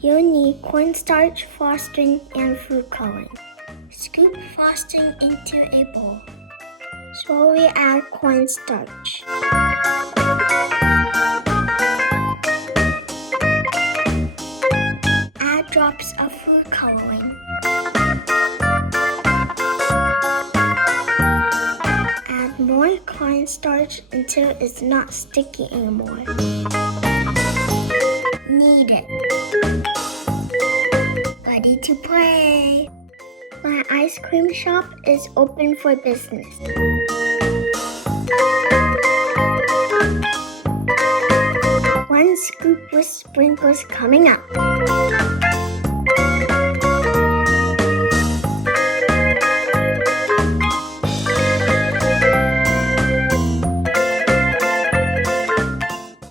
You'll need cornstarch, frosting, and food coloring. Scoop frosting into a bowl. Slowly add cornstarch. Add drops of food coloring. Add more cornstarch until it's not sticky anymore. Knead it. Ready to play! My ice cream shop is open for business. One scoop with sprinkles coming up.